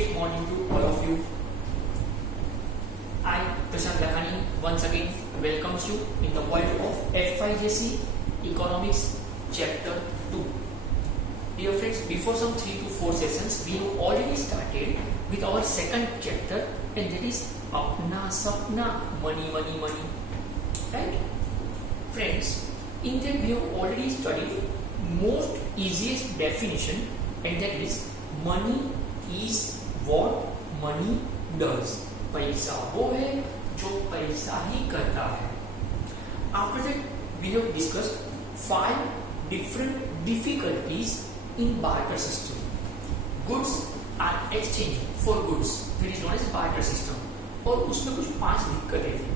appreciate morning to all of you. I, Prashant Lakhani, once again welcomes you in the world of FIJC Economics Chapter 2. Dear friends, before some 3 to 4 sessions, we have already started with our second chapter, and that is Apna Sapna, money. Right? Friends, in that we have already studied most easiest definition, and that is money is what money does. पैसा वो है जो पैसा ही करता है. After that, we have discussed 5 different difficulties in barter system. Goods are exchanged for goods. That is known as barter system. और उसमें कुछ 5 दिक्कतें थी.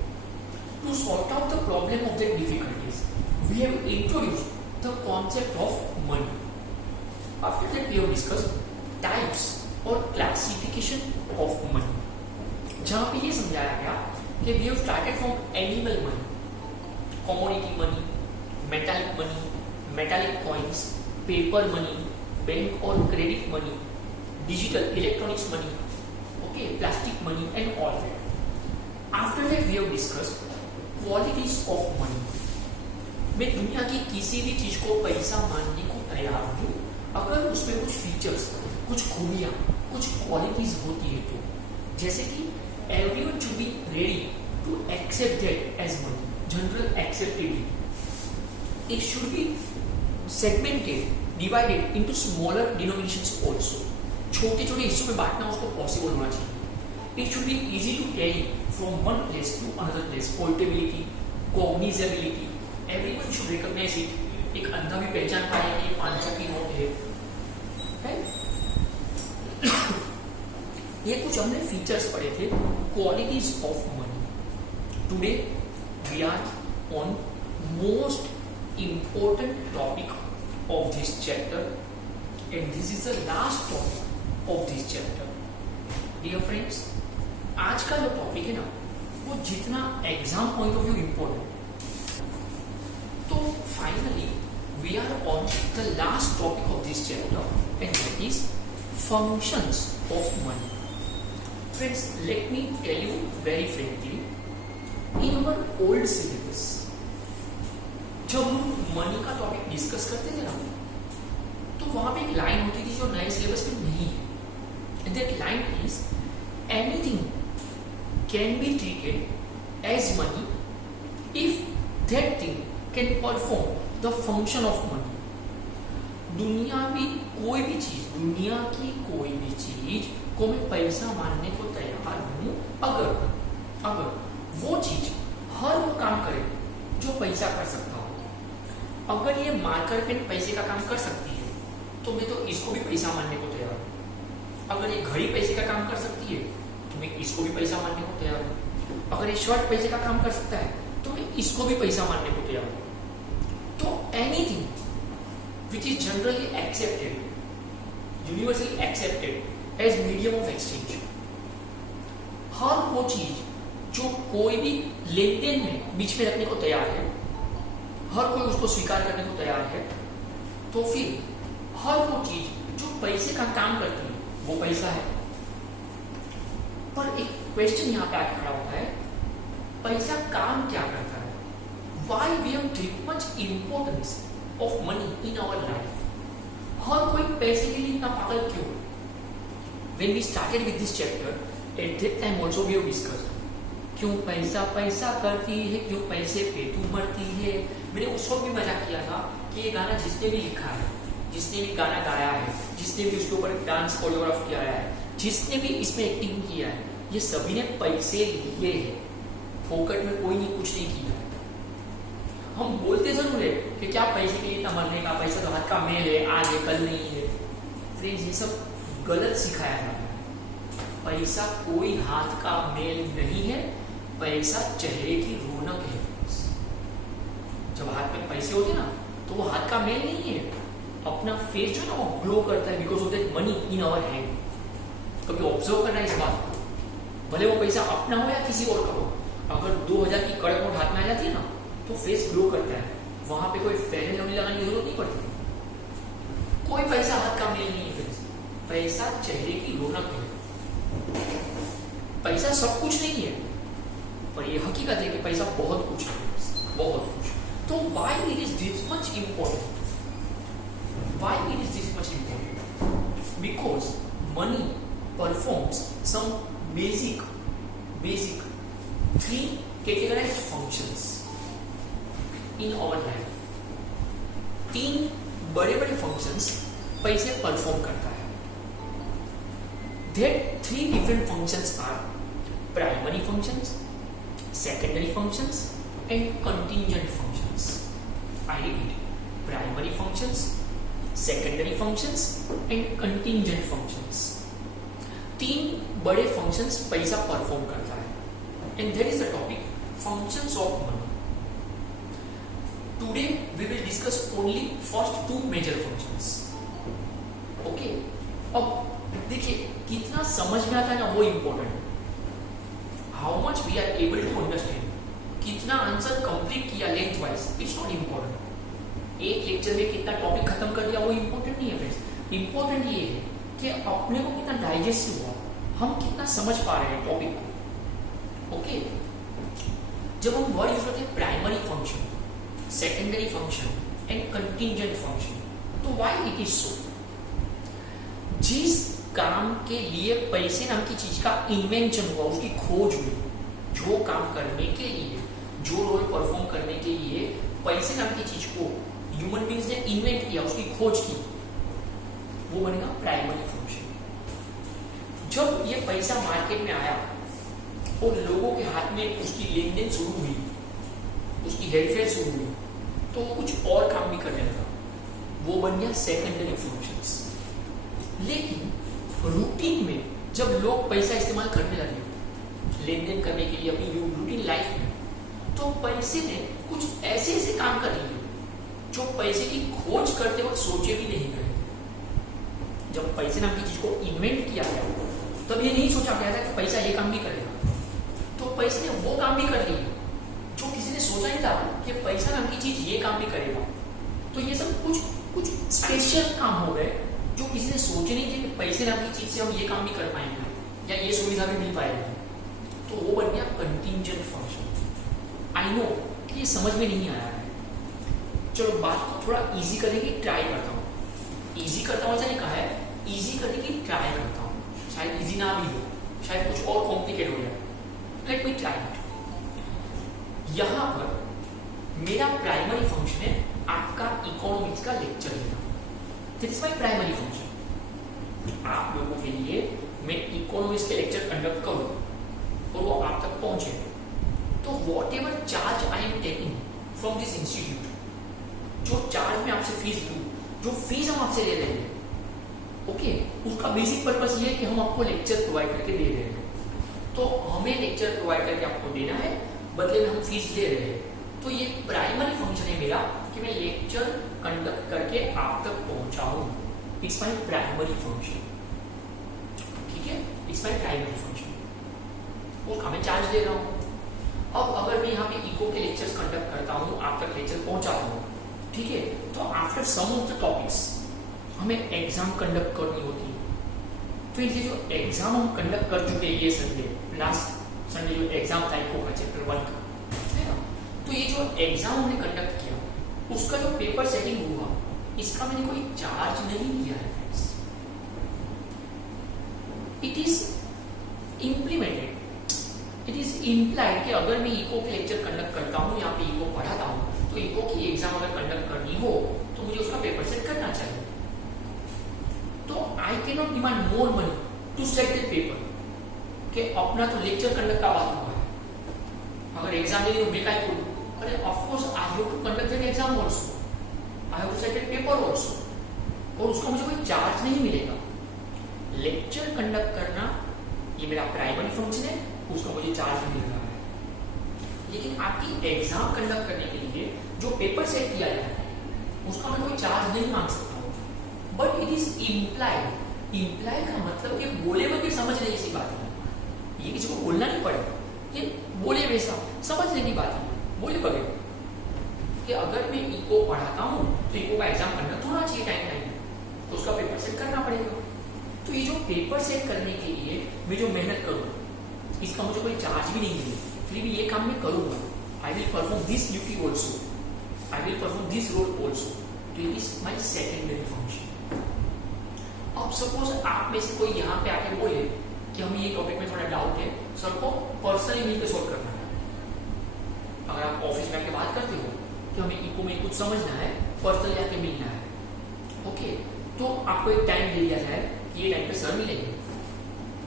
To sort out the problem of the difficulties, we have introduced the concept of money. After that, we have discussed types or classification of money. जहाँ पे ये समझाया गया कि we have started from animal money, commodity money, metallic coins, paper money, bank or credit money, digital electronics money, okay, plastic money and all that. After that, we have discussed qualities of money. मैं दुनिया की किसी भी चीज को पैसा मानने को तैयार हूँ अगर उसमें कुछ फीचर्स, कुछ खूबियां, कुछ क्वालिटीज होती है तो. जैसे कि everyone should be ready to accept that as money, general acceptability. It should be segmented, divided into smaller denominations also. छोटे छोटे हिस्सों में बांटना उसको पॉसिबल होना चाहिए. It should be easy to carry from one place to another place. Portability, cognizability. Everyone should recognize it. एक अंधा भी पहचान पाए कि 500 की नोट है. ये कुछ हमने फीचर्स पढ़े थे, qualities of money. Today we are on most important topic of this chapter, and this is the last topic of this chapter. Dear friends, आज का जो टॉपिक है ना, वो जितना exam point of view important, तो finally we are on the last topic of this chapter, and that is functions of money. Friends, let me tell you very frankly, in our old syllabus, जब हम money का topic discuss करते थे ना, तो वहां पे एक लाइन होती थी जो नए सिलेबस में नहीं है. And that line is, anything can be treated as money if that thing can perform the function of money. दुनिया की कोई भी चीज को मैं पैसा मानने को तैयार हूं अगर वो चीज हर वो काम करे जो पैसा कर सकता हो. अगर ये मार्कर पेन पैसे का काम कर सकती है तो मैं तो इसको भी पैसा मानने को तैयार हूं. अगर ये घड़ी पैसे का काम कर सकती है तो मैं इसको भी पैसा मानने को तैयार हूं. अगर ये शर्ट पैसे का काम कर सकता है तो मैं इसको भी पैसा मानने को तैयार हूं. तो anything which is generally accepted, universally accepted as medium of exchange, हर वो चीज जो कोई भी लेन देन में बीच में रखने को तैयार है, हर कोई उसको स्वीकार करने को तैयार है, तो फिर हर वो चीज जो पैसे का काम करती है वो पैसा है. पर एक क्वेश्चन यहाँ पे आके खड़ा होता है, पैसा काम क्या करता है? Why we have treat much importance of money in our life? हर कोई पैसे के लिए इतना पागल क्यों? When we started with this chapter, at that time also we have discussed क्यों पैसा करती है, क्यों पैसे पे तू मरती है. मैंने उस वक्त भी मजाक किया था कि ये गाना जिसने भी लिखा है, जिसने भी गाना गाया है, जिसने भी उसके ऊपर डांस कोरियोग्राफ किया है, जिसने भी इसमें एक्टिंग किया है, ये सभी ने पैसे लिए हैं. फोकट में कोई नहीं कुछ नहीं किया. हम बोलते जरूर है कि क्या पैसे के लिए इतना मरने का, पैसा तो हाथ का मेल है, आज है कल नहीं है. फ्रेंड्स, ये सब गलत सिखाया जाता है. पैसा कोई हाथ का मेल नहीं है, पैसा चेहरे की रौनक है. जब हाथ में पैसे होते ना तो वो हाथ का मेल नहीं है, अपना फेस जो है ना वो ग्लो करता है because of that money in our hand. कभी ऑब्जर्व करना इस बात को, भले वो पैसा अपना हो या किसी और का हो, अगर 2000 की कड़क नोट हाथ में आ जाती है ना तो फेस ग्लो करता है. वहां पे कोई फेयर एंड लवली लगाने की जरूरत नहीं पड़ती. कोई पैसा हाथ का मेल नहीं है. पैसा चेहरे की रौनक है. पैसा सब कुछ नहीं है, पर ये हकीकत है कि पैसा बहुत कुछ है, बहुत कुछ। तो why it is this much important? Why it is this much important? Because money performs some basic three categorized functions in our life. 3 बड़े फंक्शंस पैसे परफॉर्म करता है. That 3 different functions are primary functions, secondary functions and contingent functions. I repeat, primary functions, secondary functions and contingent functions. 3 बड़े functions पैसा perform करता है. And that is the topic, functions of money. Today we will discuss only first 2 major functions. Okay? अब देखिए कितना समझ में आता है ना, वो इम्पोर्टेंट है. How much we are able to understand, कितना आंसर कंप्लीट किया length wise, it's not important. एक लेक्चर में कितना टॉपिक खत्म कर दिया वो इम्पोर्टेंट नहीं है फ्रेंड्स. इम्पोर्टेंट ये है कि अपने को कितना डाइजेस्ट हुआ, हम कितना समझ पा रहे हैं टॉपिक को. ओके, जब हम वर्ड यूज करते हैं primary function, secondary function and contingent function, तो व्हाई इट इज सो. जिस काम के लिए पैसे नाम की चीज का इन्वेंशन हुआ, उसकी खोज हुई, जो काम करने के लिए, जो रोल परफॉर्म करने के लिए पैसे नाम की चीज को ह्यूमन बींग्स ने इन्वेंट किया, उसकी खोज की, वो बनेगा प्राइमरी फंक्शन. जब ये पैसा मार्केट में आया और लोगों के हाथ में उसकी लेन देन शुरू हुई, उसकी हेरफेर शुरू हुई, तो वो कुछ और काम भी करने लगा, वो बन गया सेकेंडरी फंक्शंस. लेकिन रूटीन में जब लोग पैसा इस्तेमाल करने लगे लेन देन करने के लिए अपनी रूटीन लाइफ में, तो पैसे ने कुछ ऐसे काम कर लिए जो पैसे की खोज करते वक्त सोचे भी नहीं गए. जब पैसे नाम की चीज को इन्वेंट किया गया तब ये नहीं सोचा गया था कि पैसा ये काम भी करेगा, तो पैसे ने वो काम भी कर लिए जो किसी ने सोचा ही था कि पैसा नाम की चीज ये काम भी करेगा. तो ये सब कुछ स्पेशल काम हो गए जो किसी ने सोचे नहीं थे कि पैसे नाम की चीज से हम ये काम भी कर पाएंगे या ये सुविधा भी मिल पाएगी. तो वो बन गया कंटिंजेंट फंक्शन. आई नो कि ये समझ में नहीं आया है, चलो बात को थोड़ा इजी करने की ट्राई करता हूँ. इजी करता हूँ ऐसा नहीं कहा है, इजी करने की ट्राई करता हूँ. शायद इजी ना भी हो, शायद कुछ और कॉम्प्लिकेट हो जाए. Let me try it. यहां पर मेरा प्राइमरी फंक्शन है आपका इकोनॉमिक्स का लेक्चर लेना. This is my primary function. आप लोगों के लिए मैं इकोनॉमिक्स के लेक्चर कंडक्ट करूं और वो आप तक पहुंचे, तो what ever charge I am taking from this institute, जो चार्ज में आपसे फीस लूं, जो फीस हम आपसे ले रहे हैं, ओके, उसका बेसिक पर्पस ये है कि हम आपको लेक्चर प्रोवाइड करके दे रहे हैं. तो हमें लेक्चर प्रोवाइड करके आपको देना है, बदले में हम फीस दे रहे हैं. तो ये प्राइमरी फंक्शन है मेरा कि मैं लेक्चर कंडक्ट करके आप तक पहुंचाऊं. It's my primary function. ठीक है, इट्स माय प्राइमरी फंक्शन. उसका मैं चार्ज दे रहा हूं. अब अगर मैं यहाँ पे इको के लेक्चर्स कंडक्ट करता हूँ, आप तक लेक्चर पहुंचाता हूँ, ठीक है, तो after some of the topics हमें एग्जाम कंडक्ट करनी होती है. फिर ये जो एग्जाम हम कंडक्ट कर चुके हैं ये संडे, लास्ट संडे जो एग्जाम था इको का चैप्टर 1 का, है ना, तो ये जो एग्जाम हमने कंडक्ट किया उसका जो पेपर सेटिंग हुआ, इसका मैंने कोई चार्ज नहीं लिया है friends. It is implemented, it is implied कि अगर मैं इको के लेक्चर कंडक्ट करता हूँ, यहाँ पे इको पढ़ाता हूँ, तो इको की एग्जाम अगर कंडक्ट करनी हो तो मुझे उसका पेपर सेट करना चाहिए. तो I can not demand more money to set the paper, कि अपना तो लेक्चर कंडक्ट का बात हुआ है, अगर एग्जाम देनी हो मैं क्या करूं. अरे of course I have to conduct an exam also, I have to set the paper also, और उसका मुझे कोई चार्ज नहीं मिलेगा. लेक्चर कंडक्ट करना ये मेरा प्राइमरी फंक्शन है, उसका मुझे चार्ज मिल रहा है. लेकिन आपकी एग्जाम कंडक्ट करने के लिए जो पेपर सेट किया जाए उसका मैं कोई चार्ज नहीं मांग सकता हूँ. But it is implied. Implied का मतलब कि बोले बगैर समझ लेने की बात है. ये किसी को बोलना नहीं पड़ेगा, ये बोले वैसा समझने की बात है, बोले बगैर. कि अगर मैं इको पढ़ाता हूँ तो इको का एग्जाम करना थोड़ा चाहिए टाइम, तो उसका पेपर सेट करना पड़ेगा. तो ये जो पेपर सेट करने के लिए मैं जो मेहनत करूँगा, इसका मुझे कोई चार्ज भी नहीं मिले, फिर भी ये काम मैं करूँगा. I will perform this duty also, I will perform this role also. तो it is my secondary function. अब सपोज आप में से कोई यहाँ पे आके बोले कि हमें ये टॉपिक में थोड़ा डाउट है, सर को पर्सनली मिलकर सॉल्व करना है. अगर आप ऑफिस में आके बात करते हो कि हमें इको में कुछ समझना है, पर्सनली आके मिलना है, ओके, तो आपको एक टाइम दे दिया जाए कि ये टाइम पे सर मिलेंगे.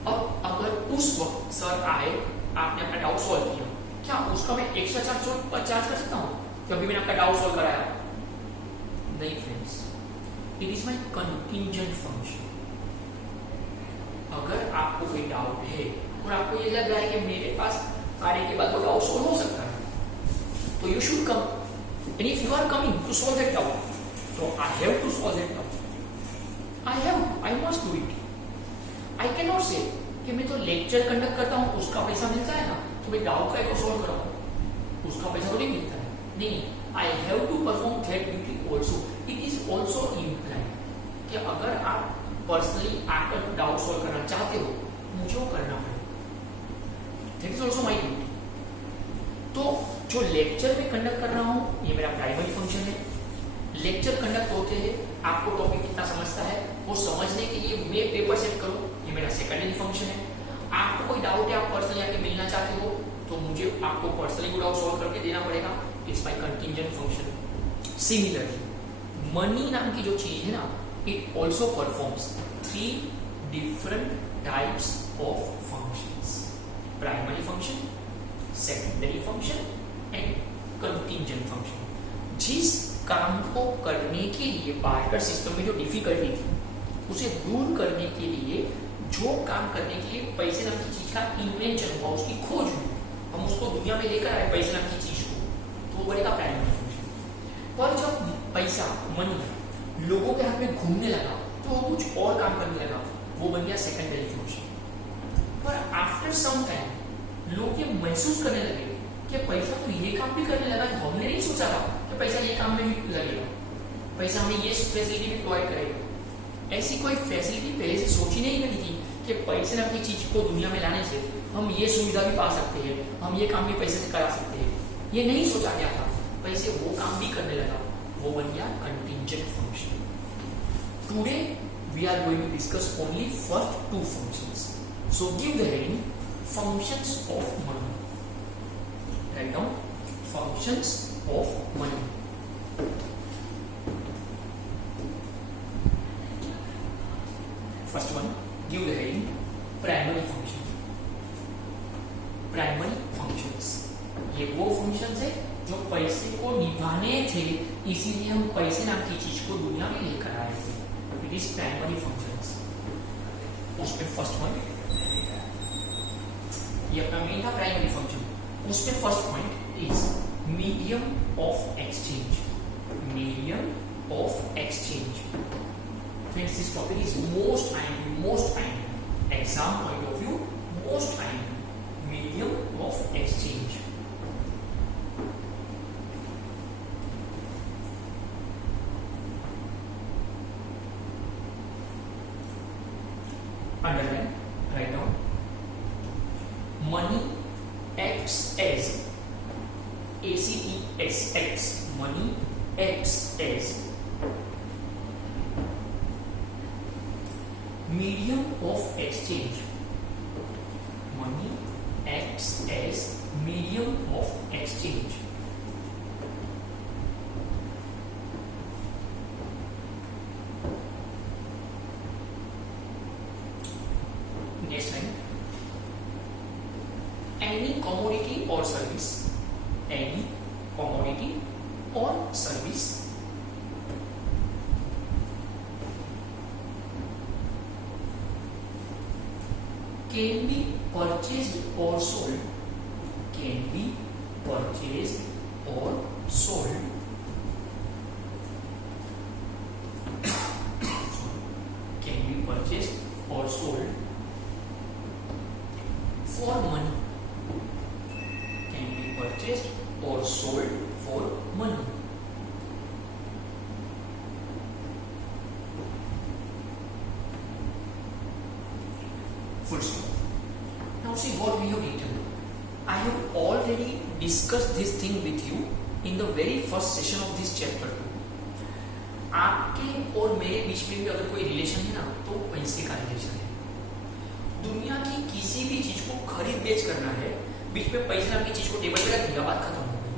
अब अगर उस वक्त सर आए, आपने अपना डाउट सॉल्व किया, क्या उसका मैं एक्स्ट्रा चार्ज कर सकता हूँ क्योंकि मैंने आपका डाउट सॉल्व कराया? नहीं friends, it is my contingent function. अगर आपको कोई डाउट है और आपको ये लग रहा है कि मेरे पास आने के बाद वो डाउट सॉल्व हो सकता है, तो you should come. And if you are coming to solve that doubt, तो I have to solve that doubt. I must do it. I can not say कि मैं तो लेक्चर कंडक्ट करता हूँ, उसका पैसा मिलता है ना, तो मैं डाउट का सॉल्व कराऊँ, उसका पैसा तो नहीं मिलता है. नहीं, I have to perform that duty also. It is also implied कि अगर आप पर्सनली आकर डाउट सॉल्व करना चाहते हो, मुझे वो करना पड़ेगा. That is also my duty. तो जो लेक्चर में कंडक्ट कर रहा हूँ, ये मेरा प्राइमरी फंक्शन है. लेक्चर कंडक्ट होते हैं, आपको टॉपिक कितना समझता है वो समझने के लिए मैं पेपर सेट करूँ, ये मेरा सेकेंडरी फंक्शन है. आपको कोई डाउट है, आप पर्सनली आके मिलना चाहते हो, तो मुझे आपको पर्सनली वो डाउट सॉल्व करके देना पड़ेगा. It's my contingent function. Similarly money नाम की जो चीज है ना, it also performs 3 different types of functions. Primary function, secondary function and contingent function. जिस काम को करने के लिए पार्टर सिस्टम में जो डिफिकल्टी थी, उसे दूर करने के लिए, जो काम करने के लिए पैसे नाम की चीज का इन्वेंशन हुआ, उसकी खोज हुई, हम उसको दुनिया में लेकर आए पैसे नाम की चीज को, तो वो बनेगा प्राइमरी फंक्शन. पर जब पैसा, मनी लोगों के हाथ में घूमने लगा, तो वो कुछ और काम करने लगा, वो बन गया सेकेंडरी फंक्शन. पर आफ्टर सम टाइम लोग ये महसूस करने लगे कि पैसा तो ये काम भी करने लगा, हमने नहीं सोचा था कि पैसा ये काम में भी लगेगा, पैसा हमें ये फैसिलिटी भी प्रोवाइड करेगा. ऐसी कोई फैसिलिटी पहले से सोची नहीं गई थी कि पैसे नाम की चीज को दुनिया में लाने से हम ये सुविधा भी पा सकते हैं, हम ये काम भी पैसे से करा सकते हैं. ये नहीं सोचा गया था, पैसे वो काम भी करने लगा, वो बन गया contingent function. Today we are going to discuss only first 2 functions. So give the heading functions of money. Write down functions of money. First one, give the heading primary function. Primary functions. ये वो functions है जो पैसे को निभाने थे, इसीलिए हम पैसे नाम की चीज को दुनिया में लेकर आए थे. It is primary functions. उसमें फर्स्ट वन, ये अपना मेन था प्राइमरी फंक्शन. उसमें first point is medium of exchange. Medium of exchange. Friends, this topic is most timely. Exam point of view, most timely. Medium of exchange. Underline, write down. Money acts as ACTS. Money acts as medium of exchange. Money acts as medium of exchange. Next line. Any commodity or service. Any commodity or service can be purchased or sold. Can be purchased or sold. Can be purchased or sold for money. Can be purchased or sold for money. full stop. Now see what we have written. I have already discussed this thing with you in the very first session of this chapter 2. आपके और मेरे बीच में भी अगर कोई relation है ना तो पैसे का रिलेशन है. दुनिया की किसी भी चीज को खरीद बेच करना है, बीच में पैसे नाम की चीज को टेबल पे रख दिया, बात खत्म हो गई.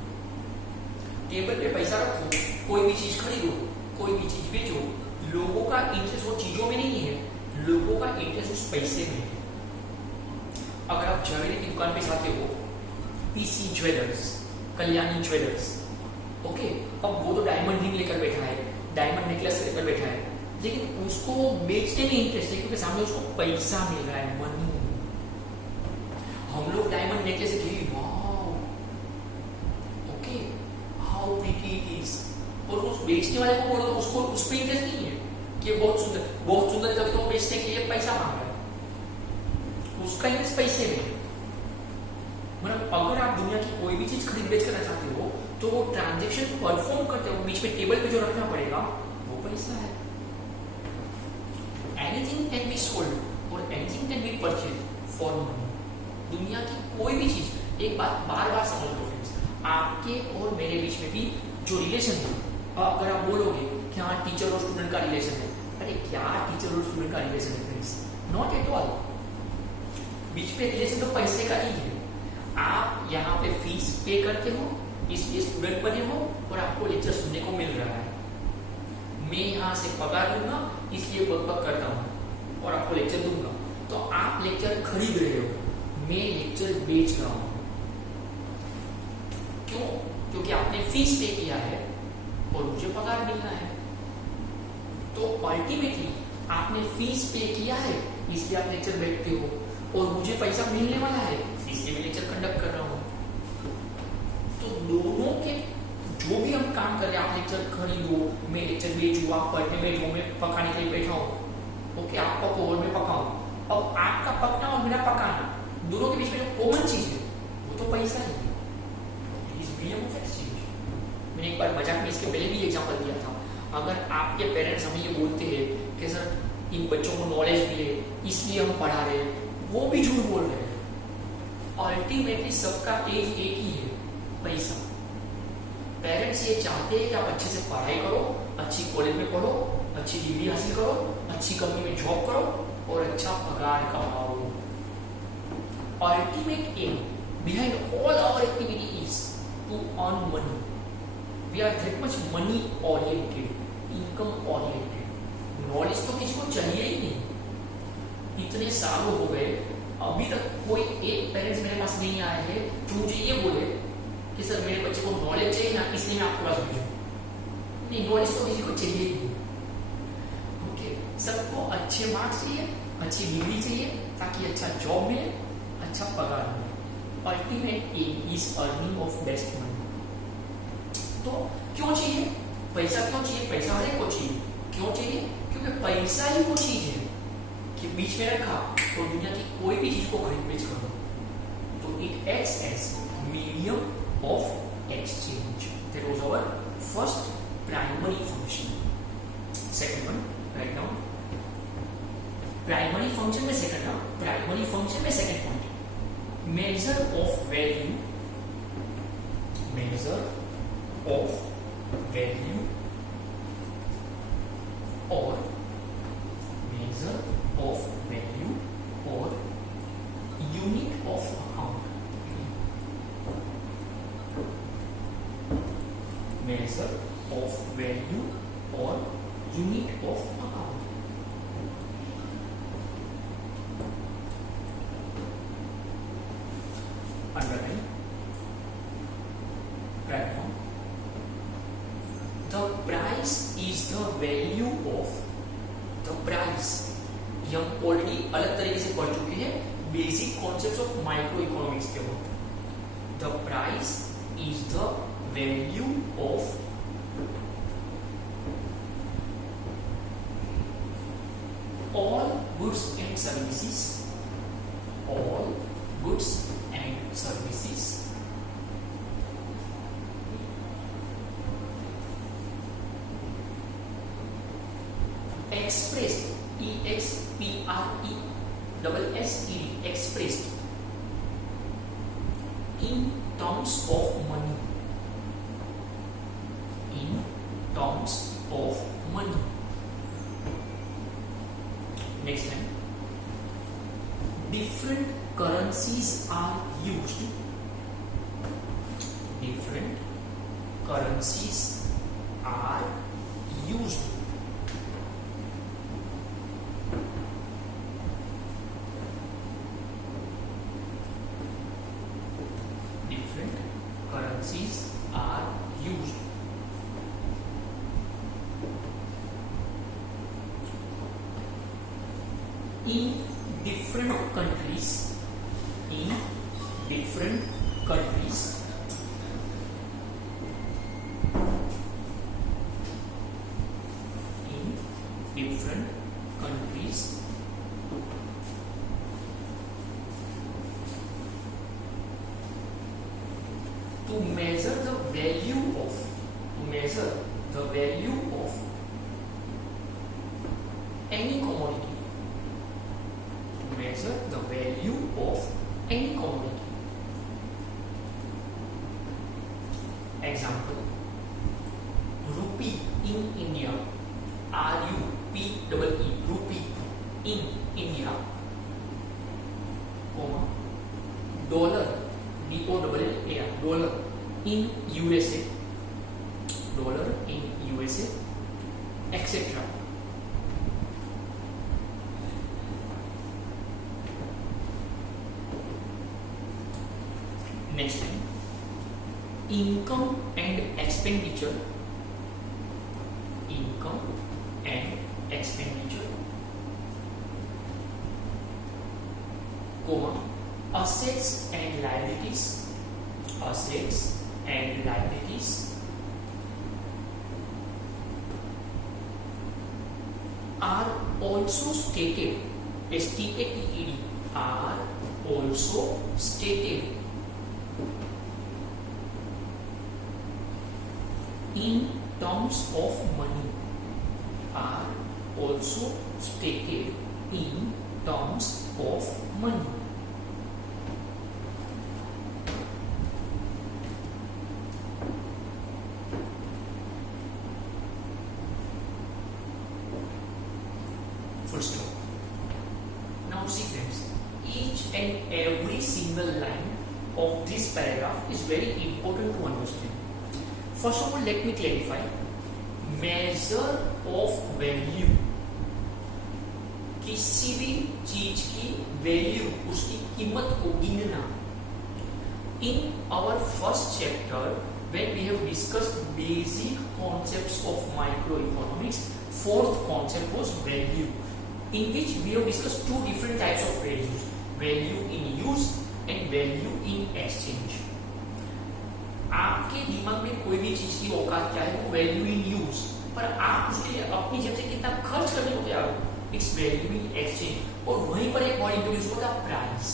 टेबल पे पैसा रखो, कोई भी चीज खरीदो, कोई भी चीज बेचो, लोगों का इंटरेस्ट वो चीजों में नहीं है, लोगों का इंटरेस्ट उस पैसे में है. अगर आप ज्वेलरी की दुकान पे जाते हो, PC jewellers, Kalyani jewellers, okay, अब वो तो डायमंड रिंग लेकर बैठा है, डायमंड नेकलेस लेकर बैठा है, लेकिन उसको बेचने में इंटरेस्ट है क्योंकि सामने उसको पैसा मिल रहा है, मनी. हम लोग डायमंड नेकलेस देखिए, wow, okay, how pretty it is, और उस बेचने वाले को बोलो उसको उस पर इंटरेस्ट नहीं है कि बहुत सुंदर कभी तो बेचने के लिए पैसा मांग रहा है, उसका इंटरेस्ट पैसे में. मतलब अगर आप दुनिया की कोई भी चीज खरीद बेच करना चाहते हो तो वो ट्रांजेक्शन परफॉर्म करते हो, बीच में टेबल पे जो रखना पड़ेगा वो पैसा है. एनीथिंग कैन बी सोल्ड और anything can be purchase for money. दुनिया की कोई भी चीज, एक बात बार बार समझ लो फ्रेंड्स, आपके और मेरे बीच में भी जो रिलेशन है, अगर आप बोलोगे कि हाँ टीचर और स्टूडेंट का रिलेशन है, अरे क्या टीचर और स्टूडेंट का रिलेशन है फ्रेंड्स? Not at all. बीच में रिलेशन तो पैसे का ही है. आप यहाँ पे फीस पे करते हो, इसलिए स्टूडेंट बने हो और आपको लेक्चर सुनने को मिल रहा है. मैं यहाँ से पगार लूंगा इसलिए बक करता हूँ और आपको लेक्चर दूंगा. तो आप लेक्चर खरीद रहे हो, मैं लेक्चर बेच रहा हूँ. क्यों? क्योंकि आपने फीस पे किया है और मुझे पगार मिलना है. तो अल्टीमेटली आपने फीस पे किया है इसलिए आप लेक्चर बैठते हो और मुझे पैसा मिलने वाला है इसलिए मैं लेक्चर कंडक्ट कर रहा हूँ. तो दोनों के जो भी हम काम कर रहे हैं, आप लेक्चर खरीदो, मैं लेक्चर बेचूं, आप पढ़ने बैठो, मैं पकाने के लिए बैठा हूँ, ओके, आप पको और मैं पकाऊं. अब आपका पकना और मेरा पकाना दोनों के बीच में जो कॉमन चीज है वो तो पैसा ही है. It is medium of exchange. मैंने एक बार मजाक में इसके पहले भी एग्जांपल दिया था. अगर आपके पेरेंट्स हमें ये बोलते हैं कि सर इन बच्चों को नॉलेज मिले इसलिए हम पढ़ा रहे हैं, वो भी झूठ बोल रहे हैं. अल्टीमेटली सबका एम एक ही है, पैसा. पेरेंट्स ये चाहते हैं कि आप अच्छे से पढ़ाई करो, अच्छी कॉलेज में पढ़ो, अच्छी डिग्री हासिल करो, अच्छी कंपनी में जॉब करो और अच्छा पगार कमाओ. Ultimate aim behind all our activity is to earn money. We are that much money oriented, income oriented. Knowledge तो किसी को चाहिए ही नहीं. इतने सालों हो गए, अभी तक कोई एक पेरेंट्स मेरे पास नहीं आए हैं जो मुझे ये बोले कि सर मेरे बच्चे को नॉलेज चाहिए ना इसलिए मैं आपके पास भेजूं. नहीं, नॉलेज तो किसी को चाहिए ही नहीं. ओके, सबको अच्छे मार्क्स चाहिए, अच्छी डिग्री चाहिए ताकि अच्छा जॉब मिले, अच्छा पगार मिले. Ultimate aim is earning of best money. तो क्यों चाहिए पैसा? क्यों चाहिए पैसा? हर एक को चाहिए. क्यों चाहिए? क्योंकि पैसा ही वो चीज है कि बीच में रखा तो दुनिया की कोई भी चीज को खरीद बेच करो. तो it acts as medium of exchange. That was our first primary function. Second one, right down. Primary function में सेकंड ना, प्राइमरी फंक्शन में second point, measure of value. Measure of value और measure of value or unit of account. Measure of value or unit of account. Underline. Write down. The price is the value of. The price ये हम already अलग तरीके से पढ़ चुके हैं basic concepts of micro economics के वक्त. The price is the value of all goods and services. All goods and services expressed, EXPRE, SED expressed in terms of money. In terms of money. Next time, different currencies are used. Different currencies are used. Different currencies are used. In different countries. In different countries. In different countries. To measure the value of any commodity. To measure the value of any commodity. Example, rupee in India. RUPEE, rupee in India. Comma, dollar, DOLLAR, dollar in USA. Dollar in USA, etc. Next time, income and expenditure. Income and expenditure. Comma, assets and liabilities. Assets and liabilities are also stated. STATED are also stated in terms of money. Are also stated in terms of money. Full stop. Now see friends, each and every single line of this paragraph is very important to understand. First of all, let me clarify. Measure of value. किसी भी चीज की value, उसकी कीमत को गिनना. In our first chapter, when we have discussed basic concepts of microeconomics, fourth concept was value, in which we have discussed two different types of values: value in use and value in exchange. आपके दिमाग में कोई भी चीज की औकात क्या है? वो वैल्यू इन यूज. पर आप उसके लिए अपनी जेब से कितना खर्च करने को तैयार हो, इट्स वैल्यू इन एक्सचेंज. और वहीं पर एक वर्ड इंट्रोड्यूस होता है, प्राइस.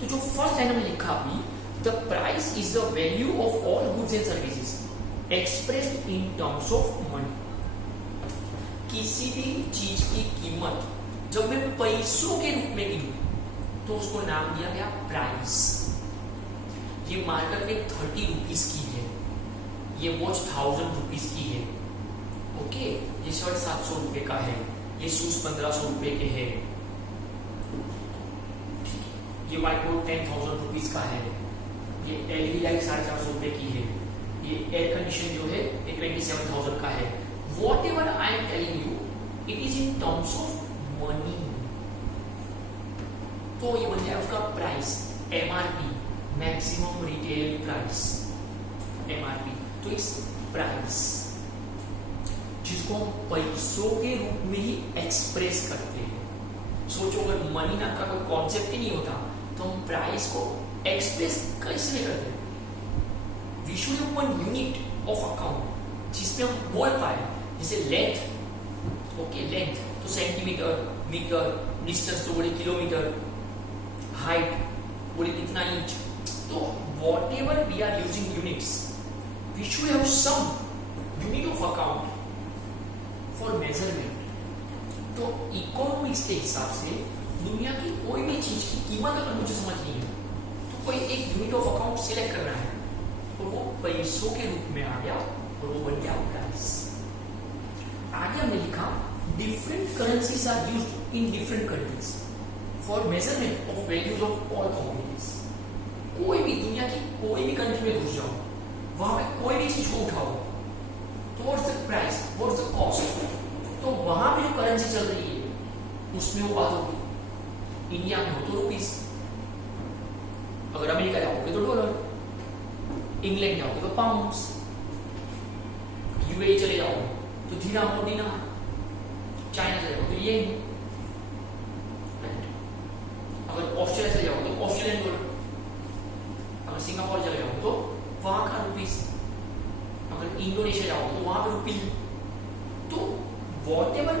तो जो फर्स्ट लाइन में लिखा अभी, the price is the value of all goods and services expressed in terms of money. किसी भी चीज की कीमत जब मैं पैसों के रूप में गिनूं तो उसको नाम दिया गया प्राइस. ये मार्केट में 30 रुपीज की है, ये वॉच 1000 रुपीज की है. ओके, ये शर्ट 700 रुपए का है, ये शूज 1500 रुपए के है, ये व्हाइट बोर्ड 10,000 रुपीज का है, ये एलईडी लाइट 450 रुपए की है, ये एयर कंडीशन जो है ये 27,000 का है. What ever I am telling you, it is in terms of money. तो ये बन जाए उसका price, MRP, maximum retail price, MRP. तो इस प्राइस जिसको हम पैसों के रूप में ही एक्सप्रेस करते हैं. सोचो अगर मनी ना का कोई कॉन्सेप्ट ही नहीं होता तो हम प्राइस को एक्सप्रेस कैसे करते? We should have one unit of account जिसमें हम बोल पाए, जैसे लेंथ. ओके, लेंथ तो सेंटीमीटर, मीटर, डिस्टेंस तो बोले किलोमीटर, हाइट बोले कितना इंच. तो whatever we are using units, we should have some unit of account for measurement. तो इकोनॉमिक्स के हिसाब से दुनिया की कोई भी चीज की कीमत अगर मुझे समझनी है तो कोई एक यूनिट ऑफ अकाउंट सिलेक्ट करना है और वो पैसों के रूप में आ गया और वो बन गया प्राइस। आगे हमने लिखा different currencies are used in different countries for measurement of values of all commodities. कोई भी दुनिया की कोई भी कंट्री में घुस जाओ, वहां पे कोई भी चीज को उठाओ तो what's the price, what's the cost, तो वहां पे जो करेंसी चल रही है उसमें वो बात होगी। इंडिया में हो तो रुपीस, अगर अमेरिका जाओगे तो डॉलर, इंग्लैंड जाओगे तो पाउंड्स, यूएई चले जाओगे तो दिरहम और दिनार, चाइना चले जाओगे तो येन, अगर ऑस्ट्रेलिया चले जाओगे तो ऑस्ट्रेलियन डॉलर, अगर सिंगापुर चले जाओगे तो वहां का रुपीस, अगर इंडोनेशिया जाओगे तो वहां पे रुपी। तो whatever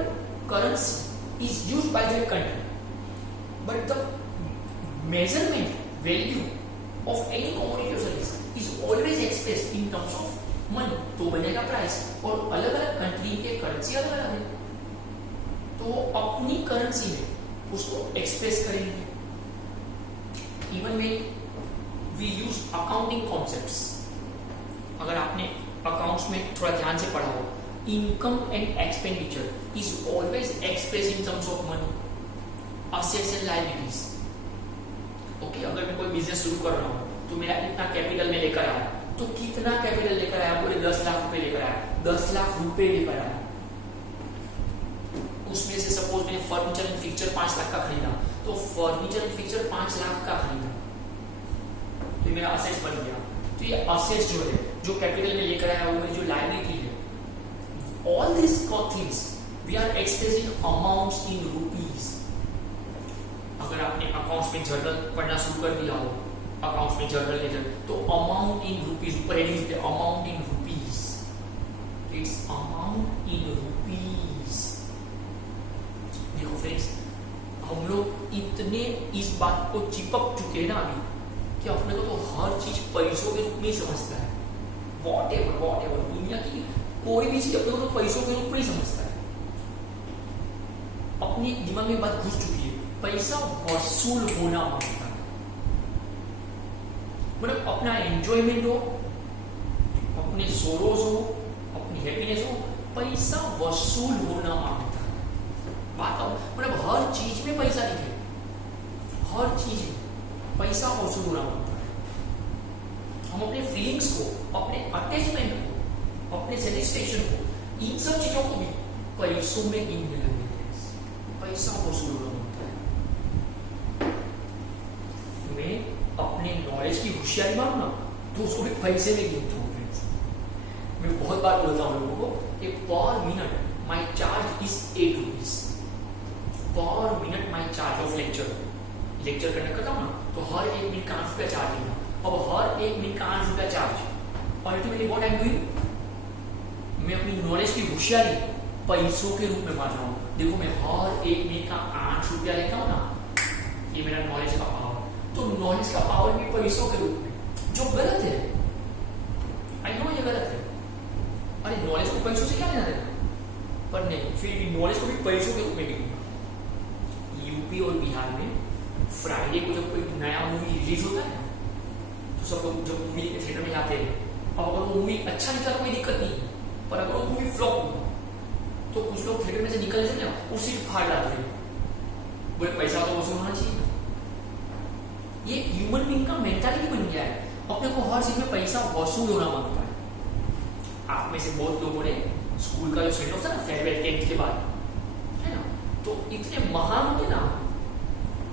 currency is used by that country, but the measurement value of any commodity or service is always expressed in terms of money, तो बनेगा प्राइस। और अलग अलग कंट्री के करेंसी अलग अलग है तो वो अपनी करेंसी में उसको एक्सप्रेस करेंगे। इवन में वी यूज अकाउंटिंग कॉन्सेप्ट्स, अगर आपने अकाउंट्स में थोड़ा ध्यान से पढ़ा हो, income and expenditure is always expressed in terms of money, assets and liabilities. Okay, अगर मैं कोई बिजनेस शुरू कर रहा हूँ तो मेरा इतना कैपिटल में लेकर आया, तो कितना कैपिटल लेकर आया, बोले 10 लाख रुपए लेकर आया, 10 लाख रुपए लेकर आया। उसमें से सपोज मैंने फर्नीचर एंड फिक्चर 5 लाख का खरीदा, तो फर्नीचर एंड फिक्चर 5 लाख का खरीदा तो मेरा असेट्स बन गया। तो ये असेट्स जो है, जो कैपिटल में लेकर आया, वो मेरी जो लायबिलिटी है। All these things we are expressing amounts in rupees. अगर आपने अकाउंट्स में जर्नल पढ़ना शुरू कर दिया हो, अकाउंट्स में जर्नल लेजर, तो अमाउंट इन रुपीज ऊपर हेडिंग पे amount in rupees, it's amount in rupees. देखो फ्रेंड्स, हम लोग इतने इस बात को चिपक चुके हैं ना अभी कि अपने को तो हर चीज पैसों के रूप में ही समझता है। whatever दुनिया की कोई भी चीज अपने को तो पैसों के रूप में ही समझता है। अपने दिमाग में बात घुस चुकी है, पैसा वसूल होना मांगता है। मतलब अपना एंजॉयमेंट हो, अपने सोरोज हो, अपनी हैप्पीनेस हो, पैसा वसूल होना मांगता है। बात आओ, मतलब हर चीज में पैसा दिखे, हर चीज में पैसा वसूल होना मांगता है। हम अपने फीलिंग्स को, अपने अटैचमेंट को, अपने सेटिस्फेक्शन को, इन सब चीजों को भी पैसों में गिनने लगे थे। पैसा वसूल होता है। मैं अपने नॉलेज की होशियारी मांगना तो उसको भी पैसे में गिनता हूँ फ्रेंड्स। मैं बहुत बार बोलता हूँ लोगों को कि पर minute my charge is 8 rupees. पर minute my charge of lecture करने का था ना, तो हर 1 मिनट का 8 रुपया चार्ज लेना। अब हर 1 मिनट का 8 रुपया charge, ultimately what I am doing, मैं अपनी नॉलेज की होशियारी पैसों के रूप में मान रहा हूँ। देखो मैं हर 1 मिनट का 8 रुपया लेता हूँ ना, ये मेरा नॉलेज का पावर। तो नॉलेज का पावर भी पैसों के रूप में, जो गलत है, आई नो ये गलत है। अरे नॉलेज को पैसों से क्या लेना देना, पर नहीं, फिर भी नॉलेज को भी पैसों के रूप में गिनूंगा। यूपी और बिहार में फ्राइडे को जब कोई नया मूवी रिलीज होता है तो सब लोग जब मूवी के थिएटर में जाते हैं, और अगर वो मूवी अच्छा निकला कोई दिक्कत नहीं, पर अगर वो मूवी फ्लॉप हुआ तो कुछ लोग थिएटर में से निकल जाते हैं, उसी फाड़ डालते हैं, बोले पैसा तो वसूल होना चाहिए। ये ह्यूमन बीइंग का मेंटालिटी बन गया है, अपने को हर चीज में पैसा वसूल होना मांगता है। आप में से बहुत लोगों ने स्कूल का जो सेंड ऑफ था ना, फेयरवेल 10th के बाद, है ना, तो इतने महान होते ना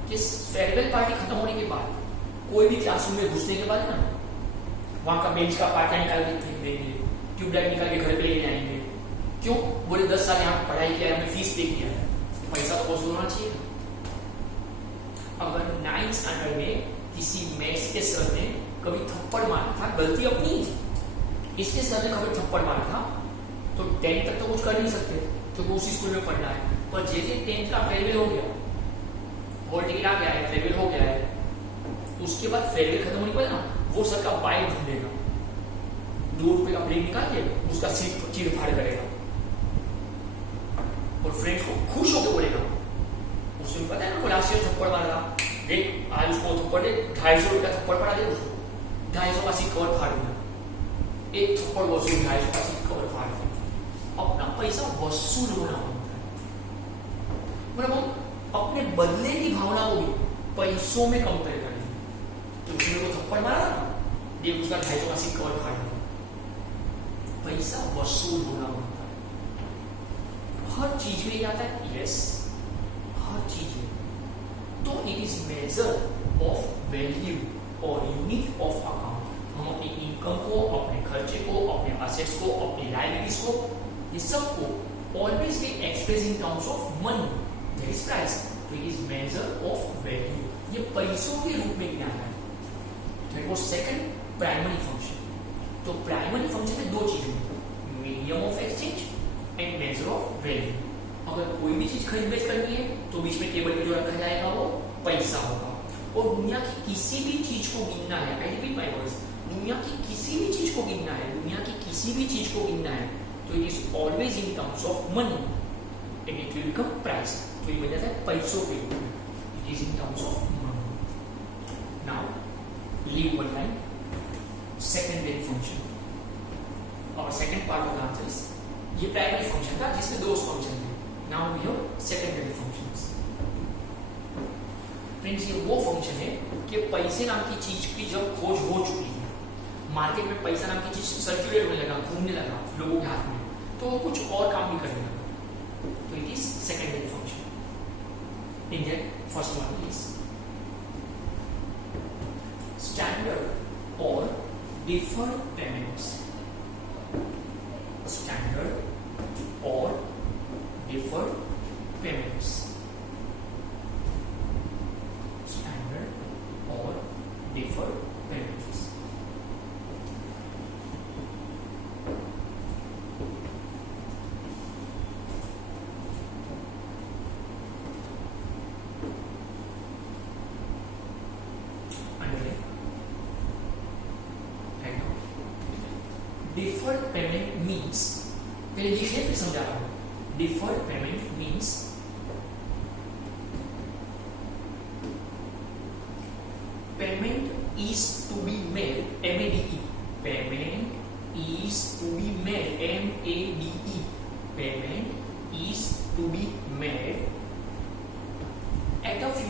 कि फेयरवेल पार्टी खत्म होने के बाद कोई भी क्लासरूम में घुसने के बाद ना, वहां का बेंच का पार्टियां निकाल के फेंक देंगे, ट्यूबलाइट निकाल के घर पे ले जाएंगे। क्यों? बोले 10 साल यहाँ पढ़ाई किया है, हमने फीस पे किया है, पैसा तो वसूल होना चाहिए। अगर 9th स्टैंडर्ड में किसी मैथ्स के सर ने कभी थप्पड़ मारा था, गलती अपनी ही, इसके सर ने कभी थप्पड़ मारा था, तो 10th तक तो कुछ कर नहीं सकते, तो वो उसी स्कूल में पढ़ना है। पर जैसे 10th का फेयरवेल हो गया, हॉल टिकट आ गया है, फेयरवेल हो गया है, उसके बाद फेयरवेल खत्म होने के बाद ना वो सर का बाइक ढूंढेगा, 2 रुपए का ब्रेक निकाल के उसका सीट चीर फाड़ करेगा और फ्रेंड्स को खुश होकर बोलेगा, उसमें पता है ना, लास्ट ईयर थप्पड़ मारा था, देख आज उसको थप्पड़ दे, 250 रुपये का थप्पड़ पड़ा दे उसको, 250 का सीट कवर फाड़ दिया, एक थप्पड़ वसूल 250 का सीट कवर फाड़ दिया। अपना पैसा वसूल होना होता है, मतलब हम अपने बदले की भावना को भी पैसों में कंपेयर करें। तो उसने को थप्पड़ मारा ना, देख उसका 250 का सीट कवर फाड़ दिया, पैसा वसूल होना होता है। हर चीज में आता है, यस, हर चीज में। तो it is measure of value और यूनिट ऑफ अकाउंट। हम अपनी इनकम को, अपने खर्चे को, अपने असेट्स को, अपनी लायबिलिटीज को, ये सब को always be express in terms of money, that is price. तो it is measure of value, ये पैसों के रूप में गिना है। That was second primary function. तो प्राइमरी फंक्शन में दो चीजें, medium of exchange and measure of value. अगर कोई भी चीज खरीद बेच करनी है तो बीच में टेबल पे जो रखा जाएगा वो पैसा होगा। और दुनिया की किसी भी चीज को गिनना है, आई रिपीट माय वर्ड्स, दुनिया की किसी भी चीज को गिनना है, दुनिया की किसी भी चीज को गिनना है तो it is always in terms of money and it will become price. तो ये वजह से पैसों के रूप में, it is in terms of money. Now leave one line, secondary function और second part of the answer is, ये प्राइमरी फंक्शन था जिसमें दो फंक्शन थे। Now we have secondary functions. Friends, ये वो फंक्शन है कि पैसे नाम की चीज की जब खोज हो चुकी है, मार्केट में पैसा नाम की चीज सर्कुलेट होने लगा, घूमने लगा लोगों के हाथ में, तो वो कुछ और काम भी करने लगा, तो इट इज secondary function. In that first one is standard और डिफर्ड पेमेंट्स। स्टैंडर्ड और डिफर्ड पेमेंट्स, स्टैंडर्ड और deferred payments. Deferred payment means, पहले लिखिए फिर समझा रहा हूं। Deferred payment means payment is to be made, MADE, payment is to be made, MADE, payment is to be made